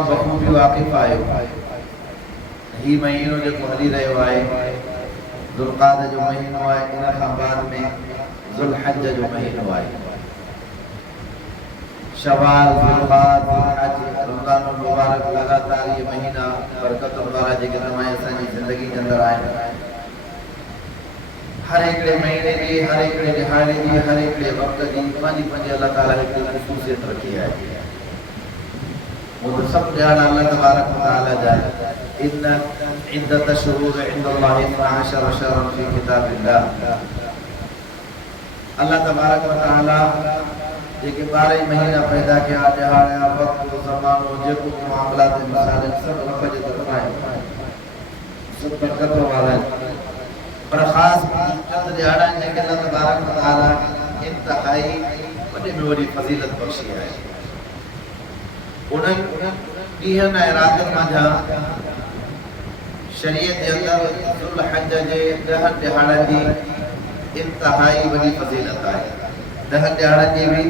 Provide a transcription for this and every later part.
खां बख़ूबी वाक़िफ़ आहियो। ही महीनो जेको हली रहियो आहे ज़ुल्क़ाद जो महीनो आहे, इन खां बाद में ज़ुल्हज जो महीनो आहे। शवाल, ज़ुल्क़ाद, ज़ुल्हज, रमज़ान मुबारक लगातार ये महीना बरकतुनि वारा जेके तमाम असांजी ज़िंदगी जे अंदरि आहिनि। हर हिकिड़े महीने जी, हर हिकिड़े दिहाड़े जी, हर हिकिड़े वक़्त जी पंहिंजी अल्लाह ताला हिकिड़ी ख़ुसूसियत रखी आहे। वो तो सब दिहाड़ा अल्लाह तबारक व तआला जा इन इद्दत शुहूर इंदल्लाहि 12 शहरन फी किताबिल्लाह। अल्लाह तबारक व तआला जेके 12 महीना पैदा किया, दिहाड़ा, वक्त, ज़मानो, जेको मामलात मिसाल सब रब जे तरफ़ आहिनि, सब बरकत वारा आहिनि। पर ख़ास चंद दिहाड़ा जेके अल्लाह तबारक व तआला इंतहाई वॾे में वॾी फज़ीलत बख़्शी आहे। उन्हनि ॾींहंनि ऐं रातिनि मंझां शरीयत जे अंदरि ज़ुल्हज जे 10 दिहाड़नि जी इंतहाई वॾी फज़ीलत आहे। 10 दिहाड़नि जी बि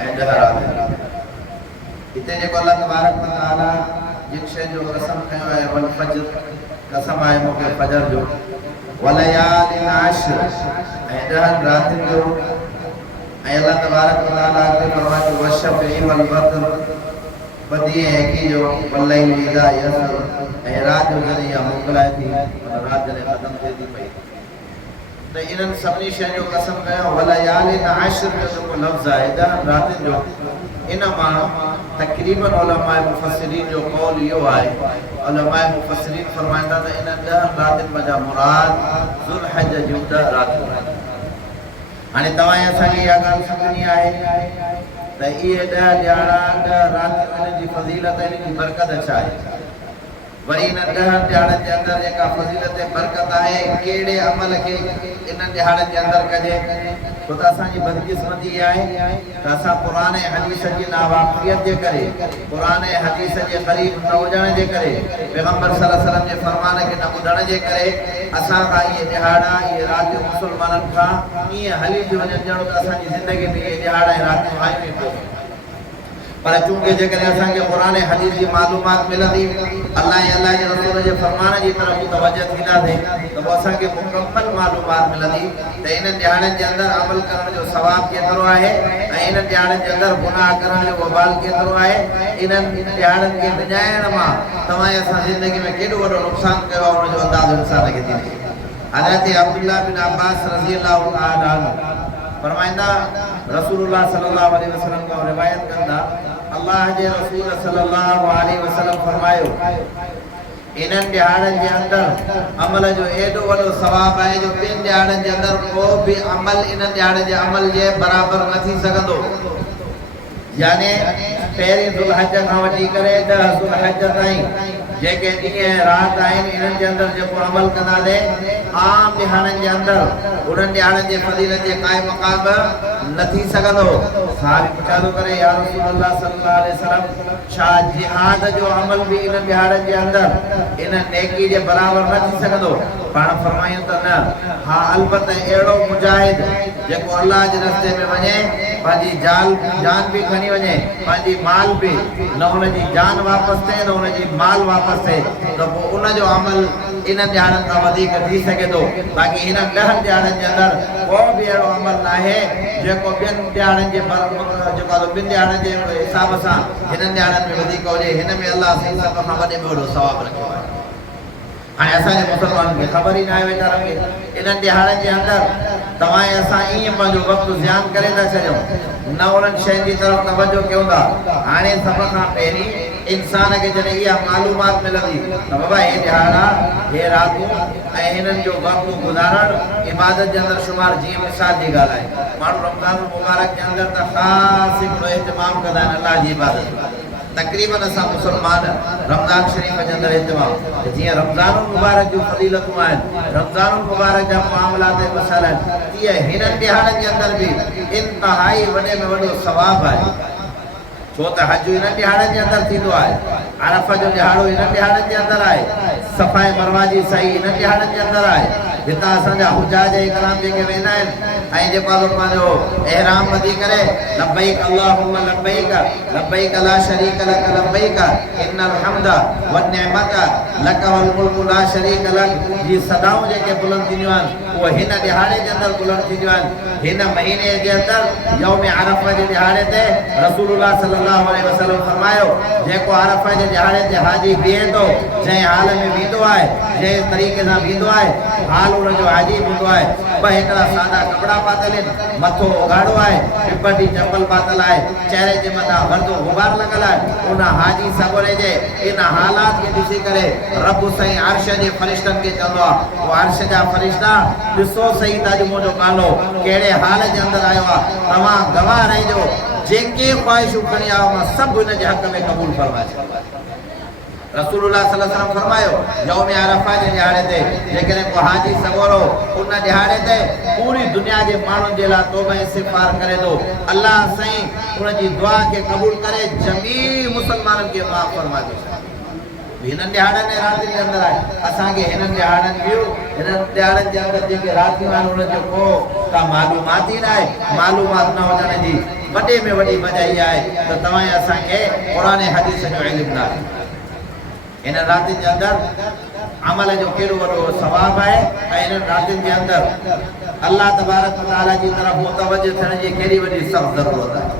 ऐं 10 रातिनि जी। हिते जेको अल्लाह तबारक व तआला जिन शइ जो कसम कयो आहे, वल फज्र, कसम आहे मूंखे फजर जो, वलयालिन अश्र, ऐं 10 रातिनि जो, ऐं अल्लाह तबारक व तआला अॻिते फरमाए वशफ़ी वल वतर, बदी है जो वल्लैल इज़ा यसर, ऐं राति जो जॾहिं इहा मोकिलाए थी, राति जॾहिं ख़तमु थिए थी पई, त इन्हनि सभिनी शयुनि जो कसम कयो। वलयालिन अश्र जो जेको लफ़्ज़ आहे 10 रातिनि जो, इन मां तक़रीबन उलमाए मुफ़स्सिरीन जो क़ौल इहो आहे, उलमाए मुफ़स्सिरीन फरमाईंदा त इन 10 रातिनि मंझां मुराद ज़ुल्हज जूं 10 रातियूं आहिनि। हाणे तव्हां असांखे इहा ॻाल्हि सम्झणी आहे त इहे 10 दिहाड़ा, 10 रातियूं, इन्हनि जी फज़ीलत, इन्हनि जी बरकत छा आहे। वरी इन 10 दिहाड़नि जे अंदरि जेका फज़ीलत ऐं बरकत आहे, कहिड़े अमल खे इन्हनि दिहाड़नि जे अंदरि कजे। छो त असांजी बदकिस्मती आहे त असां क़ुरान ऐं हदीस जी नावाक़िफ़ियत जे करे, क़ुरान ऐं हदीस जे क़रीब न हुजण जे करे, पैगम्बर सल्लल्लाहु अलैहि वसल्लम जे फ़रमान खे न ॿुधण जे करे असां खां इहे दिहाड़ा, इहे रातियूं मुस्लमाननि खां ईअं हली थी वञनि ॼणो त असांजी ज़िंदगी में इहे दिहाड़ा ऐं रातियूं आयूं ई कोन। पर चूंकि जेकॾहिं असांखे क़ुरान ऐं हदीस जी मालूमात मिलंदी, अल्लाह ऐं अल्लाह जे रसूल जे फ़रमान जी तरफ़ तवजह थींदासीं, त पोइ असांखे मुकमल मालूमात मिलंदी त इन्हनि दिहाड़नि जे अंदरि अमल करण जो सवाब केतिरो आहे ऐं इन्हनि दिहाड़नि जे अंदरि गुनाह करण जो वबाल केतिरो आहे। इन्हनि दिहाड़नि खे विञाइण मां तव्हां असां ज़िंदगी में केॾो वॾो नुक़सानु कयो आहे, उनजो अंदाज़ो इंसान खे थी वञे। हज़रत अब्दुल्लाह बिन अब्बास रज़ियल्लाहु तआला अन्हु फरमाईंदा, रसूलुल्लाह सल्लल्लाहु अलैहि वसल्लम खां रिवायत कंदा, अल्लाह जे रसूल सल्लल्लाहु अलैहि वसल्लम फरमायो, इन्हनि दिहाड़नि जे अंदरि अमल जो एॾो वॾो सवाब आहे जो ॿियनि दिहाड़नि जे अंदरि को बि अमल इन्हनि दिहाड़नि जे अमल जे बराबरि न थी सघंदो। यानी पहिरीं ज़ुल्हज खां वठी करे 10 ज़ुल्हज ताईं जेके ॾींहं राति आहिनि, इन्हनि जे अंदरि जेको अमल कंदासीं, आम दिहाड़नि जे अंदरि उन्हनि दिहाड़नि जे फज़ीलत जे क़ाइम मक़ाम न थी सघंदो। साहबी पुछादो करे, या रसूलल्लाह सल्लल्लाहु अलैहि वसल्लम, छा जिहाद जो अमल बि इन्हनि दिहाड़नि जे अंदरि इन नेकी जे बराबरि न थी सघंदो? पाण फरमायूं त न। हा, अलबत्ते अहिड़ो मुजाहिद जेको अल्लाह जे रस्ते में वञे, पंहिंजी जान बि खणी वञे, पंहिंजी माल बि, न हुनजी जान वापसि थिए न हुनजी माल वापसि थिए, त पोइ उनजो अमल इन्हनि दिहाड़नि खां वधीक थी सघे थो। बाक़ी हिननि 10 दिहाड़नि जे अंदरि को बि अहिड़ो अमल न आहे जेको ॿियनि दिहाड़नि जे जेको ॿिनि दिहाड़नि जे हिसाब सां हिननि दिहाड़नि में वधीक हुजे। हिन में अल्लाह सही सभ खां वॾे में वॾो सवाबु रखियो आहे। हाणे असांजे मुसलमाननि खे ख़बर ई न आहे वीचारनि खे, इन्हनि दिहाड़नि जे अंदरि तव्हां ऐं असां ईअं पंहिंजो वक़्तु ज़ियान करे था छॾियूं, न उन्हनि शयुनि जी तरफ़ तवजो कयूं था। हाणे सभ खां पहिरीं इंसान खे जॾहिं इहा मालूमात मिलंदी त बाबा हे दिहाड़ा, हे रातियूं ऐं हिननि जो वक़्तु गुज़ारणु इबादत जे अंदरि शुमार। जीअं मिसाल जी ॻाल्हि आहे, माण्हू रमज़ान मुबारक जे अंदरि त ख़ासि हिकिड़ो इहतिमाम कंदा आहिनि अल्लाह जी इबादत। तक़रीबन असां मुसलमान रमज़ान शरीफ़ जे अंदरि इहतिमाम, जीअं रमज़ान मुबारक जूं फज़ीलतूं आहिनि, रमज़ान मुबारक जा मामलात ऐं मसाइल आहिनि, तीअं हिननि दिहाड़नि जे अंदरि बि इंतिहाई वॾे में वॾो सवाबु आहे। छो त हज इन्हनि दिहाड़नि जे अंदरि थींदो आहे, अरफ़ा जो दिहाड़ो इन्हनि दिहाड़नि जे अंदरि आहे, सफ़ाए मरवा जी सही इन्हनि दिहाड़नि जे अंदरि आहे। हितां असांजा हुजाज इकराम जेके वेंदा आहिनि ऐं जेको आहे पंहिंजो इहराम ॿधी करे लब्बैक अल्लाहुम्मा लब्बैक लब्बैक ला शरीक लक लब्बैक इन्नल हम्द वन निअमत लक वल मुल्कु ला शरीक लक जी सदाऊं जेके बुलंद थींदियूं आहिनि उहे हिन ॾिहाड़े जे अंदरि बुलंद थींदियूं आहिनि हिन महीने जे अंदरि यौम अरफा जे ॾिहाड़े ते रसूलुल्लाह सल्लल्लाहु अलैहि वसल्लम फरमायो जेको अरफा जे ॾिहाड़े ते हाजी बीहे थो जंहिं हाल में बीहंदो आहे जंहिं तरीक़े सां बीहंदो आहे हाल उन जो अजीब हूंदो आहे ॿ हिकिड़ा सादा कपिड़ा पातल आहिनि मथो उघाड़ो आहे टिपटी चंपल पातल आहे चेहरे जे मथां गर्दो गुबार लॻल आहे उन हाजी सगोरे जे इन हालात खे ॾिसी करे रब साईं अर्श जे फरिश्तनि खे चवंदो आहे उहे अर्श जा फरिश्ता ॾिसो सही त अॼु मुंहिंजो कालो कहिड़े हाल जे अंदरि आयो आहे तव्हां गवाह रहिजो जेके ख़्वाहिशूं खणी आयो मां सभु हिन जे हक़ में क़बूल फरमाए रसूलुल्लाह सल्लल्लाहु अलैहि वसल्लम फरमायो यौम अरफा जे ॾिहाड़े ते जेकॾहिं को हाजी सगोरो उन ॾिहाड़े ते पूरी दुनिया जे माण्हुनि जे लाइ तौबा इस्तिग़फार करे थो अल्लाह साईं उन जी दुआ खे क़बूल करे जमी मुसलमाननि खे माफ़ फरमा थो हिननि ॾिहाड़नि ऐं रातिनि जे अंदरि आहे असांखे हिननि ॾिहाड़नि जे अंदरि जेके रातियूं आहिनि उन्हनि जो को का मालूमात ई न आहे मालूमात न हुजण जी वॾे में वॾी वजह इहा आहे त तव्हां असांखे क़ुरान हदीस जो इल्मु न आहे इन रातिनि जे अंदरि अमल जो केॾो वॾो सवाबु आहे ऐं इन रातिनि जे अंदरि अल्लाह तबारक व तआला जी तरफ़ मुतवजह थियण जी केॾी वॾी सख़्तु ज़रूरत आहे।